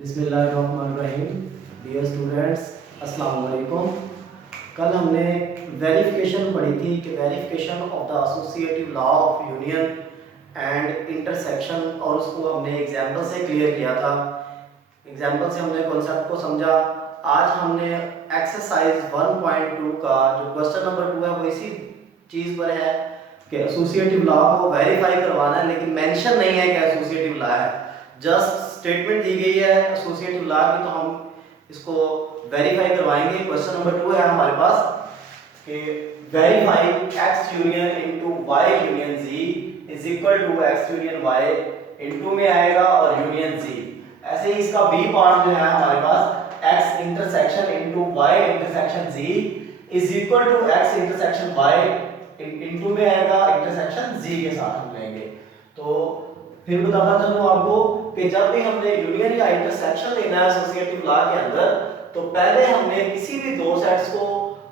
बिस्मिल्लाहिर्रहमानिर्रहीम। Dear students, अस्सलाम वालेकुम। कल हमने वेरिफिकेशन पढ़ी थी कि verification of the associative law of union and intersection, और उसको हमने एग्जांपल से क्लियर किया था। एग्जांपल से हमने कॉन्सेप्ट को समझा। आज हमने एक्सरसाइज 1.2 का जो क्वेश्चन नंबर 2 है वो इसी चीज़ पर है कि एसोसिएटिव लॉ को वेरीफाई करवाना है, लेकिन मेंशन नहीं है कि एसोसिएटिव लॉ है, जस्ट स्टेटमेंट दी गई है एसोसिएटिव लॉ की, तो हम इसको वेरीफाई करवाएंगे। क्वेश्चन नंबर 2 है हमारे पास कि verify x union into y union z is equal to x union y into में आएगा और यूनियन z। ऐसे ही इसका b पार्ट जो है हमारे पास x intersection into y intersection z is equal to x intersection y into में आएगा इंटरसेक्शन z के साथ हम लेंगे। तो फिर बताता चलूं आपको कि जब भी हमने यूनियन या इंटरसेक्शन लेना है एसोसिएटिव लॉ के अंदर, तो पहले हमने किसी भी दो सेट्स को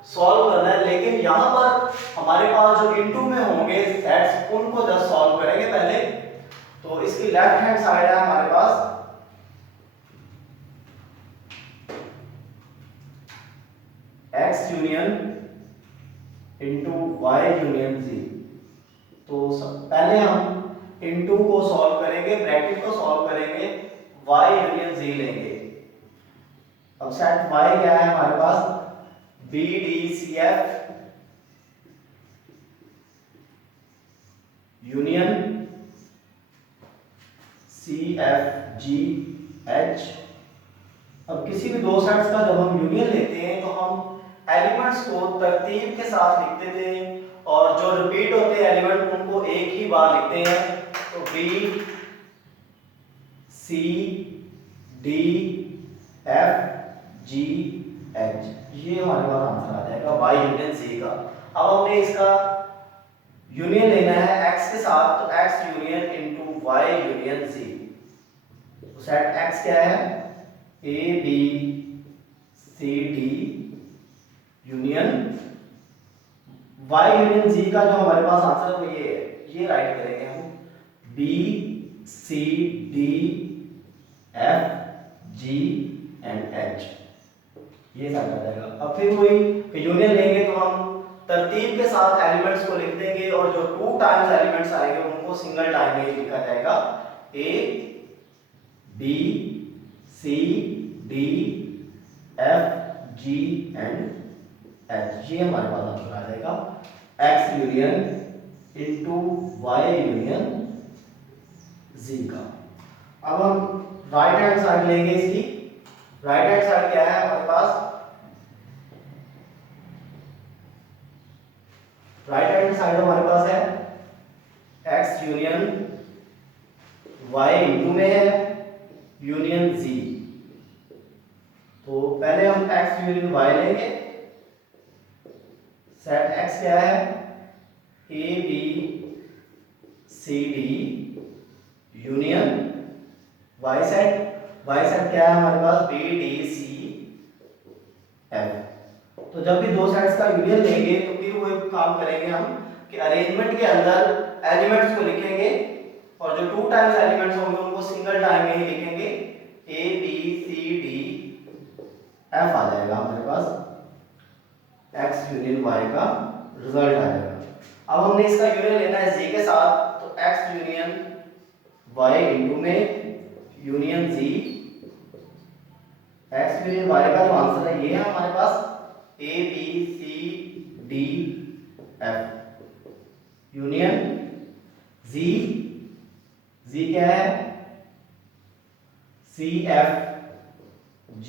सॉल्व करना है, लेकिन यहां पर हमारे पास जो इनटू में होंगे सेट्स उनको जस्ट सॉल्व करेंगे पहले। तो इसकी लेफ्ट हैंड साइड है हमारे पास x union into y union z। तो पहले हम इनटू को सॉल्व करेंगे, ब्रैकेट को सॉल्व करेंगे, y यूनियन z लेंगे। अब सेट y क्या है हमारे पास BDCF यूनियन CFGH। अब किसी भी दो सेट्स का जब हम यूनियन लेते हैं तो हम एलिमेंट्स को तरतीब के साथ लिखते थे, और जो रिपीट होते हैं एलिमेंट उनको एक ही बार लिखते हैं। तो B C D F G H, ये हमारे पास आंसर आ जाएगा y यूनियन c का। अब हमने इसका यूनियन लेना है x के साथ, तो x union into y union c। तो सेट x क्या है A B C D union y union z का जो हमारे पास आंसर है वो ये है, ये राइट करेंगे हम B C D F G and H, ये साइड आ जाएगा। अब फिर वही यूनियन लेंगे तो हम तरतीब के साथ एलिमेंट्स को लिख देंगे, और जो 2 टाइम्स एलिमेंट्स आएंगे उनको सिंगल टाइम में लिखा जाएगा A B C D F G and H, ये हमारे पास आंसर आ जाएगा x union into y union z का। अब हम राइट हैंड साइड लेंगे इसकी। राइट हैंड साइड क्या है हमारे पास, राइट हैंड साइड हमारे पास है x यूनियन y इनटू में है यूनियन z। तो पहले हम x यूनियन y लेंगे। सेट x क्या है A B C D union y set. y set क्या है हमारे पास B D C F। तो जब भी दो सेट्स का यूनियन लेंगे तो फिर वो एक काम करेंगे हम कि अरेंजमेंट के अंदर एलिमेंट्स को लिखेंगे, और जो 2 टाइम्स एलिमेंट्स होंगे उनको सिंगल टाइम में ही लिखेंगे। A B C D F आ जाएगा हमारे पास, x यूनियन y का रिजल्ट आ जाएगा। अब हमने इसका यूनियन लेना है z के साथ, तो x यूनियन y इनटू में union z। x union y का जो आंसर है ये है हमारे पास A B C D F union z। z क्या है C F G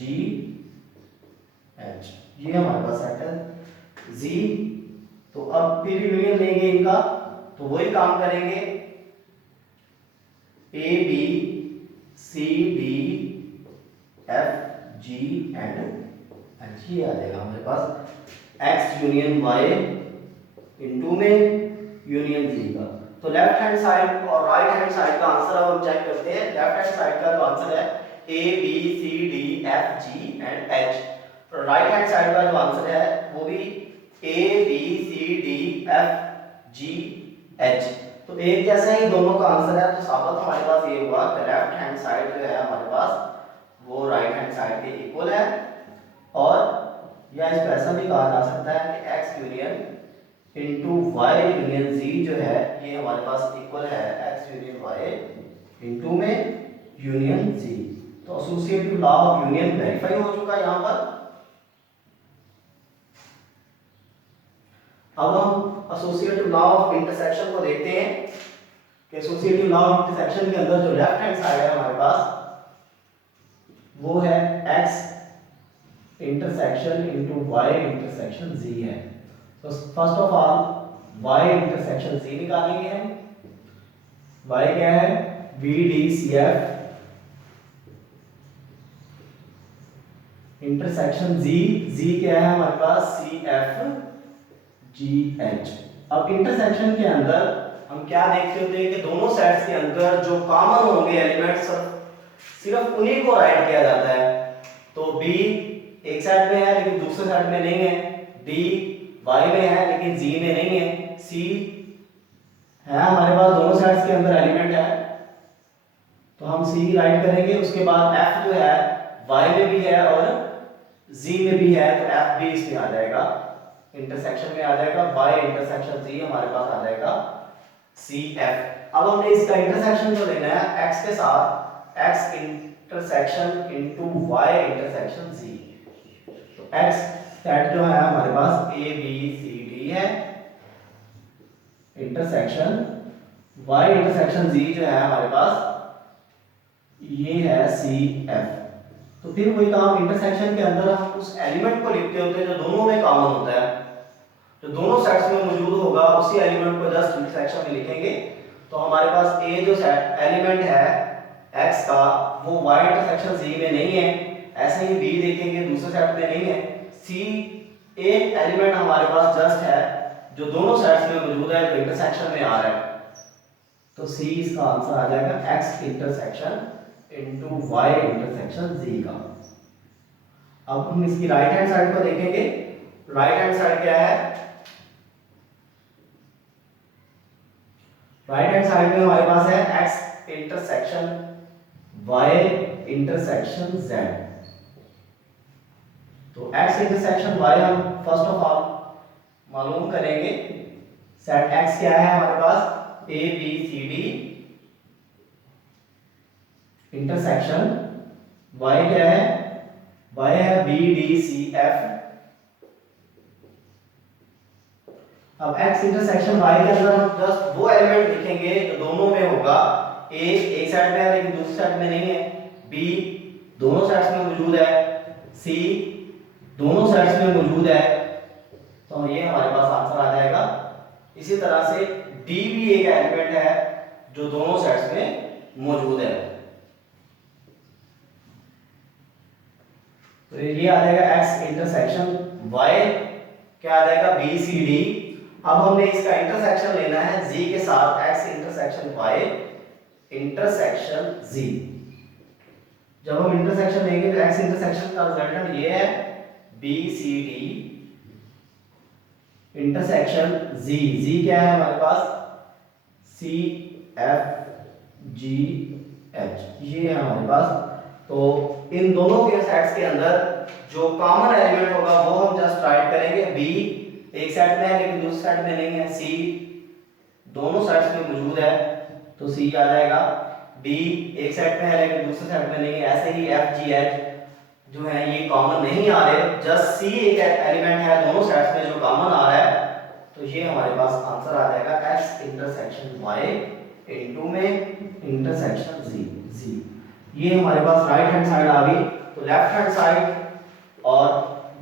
H, ये हमारे पास सेट है z। तो अब फिर यूनियन लेंगे इनका, तो वही काम करेंगे A B C D F G and H, ये आ जाएगा हमारे पास x यूनियन y इनटू में यूनियन z का। तो लेफ्ट हैंड साइड और राइट हैंड साइड का आंसर अब हम चेक करते हैं। लेफ्ट हैंड साइड का जो आंसर है A B C D F G and H, तो राइट हैंड साइड का जो आंसर है वो भी A B C D F G H। तो एक जैसा ही दोनों का आंसर है, तो साबित हमारे पास ये हुआ कि लेफ्ट हैंड साइड जो है हमारे पास वो भी कहा जा सकता है कि x union into Y union z जो है ये हमारे पास इक्वल है x यूनियन y इंटू में यूनियन z। तो associative law of union verify हो चुका है यहाँ पर। अब हम एसोसिएटिव लॉ ऑफ इंटरसेक्शन को देखते हैं कि एसोसिएटिव लॉ ऑफ इंटरसेक्शन के अंदर जो लेफ्ट हैंड साइड है हमारे पास वो है x intersection into y intersection z है। तो first of all y intersection z निकालेंगे हम। y क्या है VDCF इंटरसेक्शन z क्या है हमारे पास CFGH। अब इंटरसेक्शन के अंदर हम क्या देखते होते हैं कि दोनों साइड्स के अंदर जो कॉमन होंगे एलिमेंट्स सिर्फ उन्हीं को राइट किया जाता है। तो B एक साइड में है लेकिन दूसरे साइड में नहीं है, D Y में है लेकिन Z में नहीं है, C है हमारे पास दोनों साइड्स के अंदर एलिमेंट है तो हम C राइट करेंगे। उसके बाद F जो है Y में भी है और Z में भी है तो F भी इसमें आ जाएगा, इंटरसेक्शन में आ जाएगा। Y इंटरसेक्शन Z हमारे पास आ जाएगा CF। अब हमने इसका इंटरसेक्शन जो लेना है x के साथ x intersection into y intersection z। तो x सेट जो है हमारे पास a b c d है, इंटरसेक्शन y इंटरसेक्शन z जो है हमारे पास ये है c f। तो फिर वही काम इंटरसेक्शन के अंदर हम उस एलिमेंट को लिखते होते हैं जो दोनों में कॉमन होता है, जो दोनों सेट्स में मौजूद होगा उसी एलिमेंट को जस्ट इंटरसेक्शन में लिखेंगे। तो हमारे पास a जो सेट एलिमेंट है x का वो y इंटरसेक्शन z में नहीं है, ऐसे ही b देखेंगे दूसरे सेट में नहीं है। c एक एलिमेंट हमारे पास जस्ट है जो दोनों सेट्स में मौजूद है तो इंटरसेक्शन में आ रहा है, तो c इसका आंसर आ जाएगा x intersection into y intersection z का। अब हम इसकी राइट हैंड साइड को देखेंगे। राइट हैंड साइड क्या है, राइट हैंड साइड में हमारे पास है x intersection y intersection z। तो x इंटरसेक्शन y हम फर्स्ट ऑफ ऑल मालूम करेंगे। सेट x क्या है हमारे पास a b c d intersection y क्या है, y है b d c f। अब x इंटरसेक्शन y के अंदर हम जस्ट वो एलिमेंट लिखेंगे जो दोनों में होगा। a एक साइड में है लेकिन दूसरी साइड में नहीं है, b दोनों साइड्स में मौजूद है, c दोनों साइड्स में मौजूद है, तो ये हमारे पास आंसर आ जाएगा। इसी तरह से d भी एक एलिमेंट है जो दोनों साइड्स में मौजूद है, तो ये आ जाएगा x इंटरसेक्शन y क्या आ जाएगा b c d। अब हमने इसका इंटरसेक्शन लेना है z के साथ x intersection y intersection z। जब हम इंटरसेक्शन लेंगे तो x इंटरसेक्शन का रिजल्टेंट ये है b c d intersection z। z क्या है हमारे पास c f g h, ये है हमारे पास। तो इन दोनों के सेट्स के अंदर जो कॉमन एलिमेंट होगा वो हम जस्ट राइट करेंगे। b एक साइड में है लेकिन दूसरी साइड में नहीं है, c दोनों साइड्स में मौजूद है तो c आ जाएगा, d एक साइड में है लेकिन दूसरी साइड में नहीं है, ऐसे ही f g h जो है ये कॉमन नहीं आ रहे, जस्ट c एक एलिमेंट है दोनों साइड्स में जो कॉमन आ रहा है, तो ये हमारे पास आंसर आ जाएगा x इंटरसेक्शन y इनटू में इंटरसेक्शन z। ये हमारे पास राइट हैंड साइड आ गई। तो लेफ्ट हैंड साइड और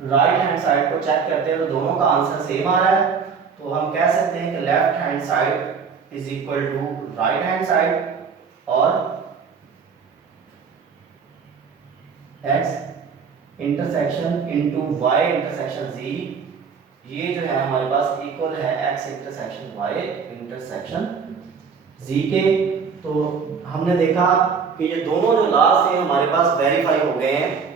राइट हैंड साइड को चेक करते हैं तो दोनों का आंसर सेम आ रहा है, तो हम कह सकते हैं कि left hand side is equal to right hand side और x intersection into y intersection z, ये जो है हमारे पास इक्वल है x intersection y intersection z के। तो हमने देखा कि ये दोनों जो लॉज थे हमारे पास वेरीफाई हो गए हैं।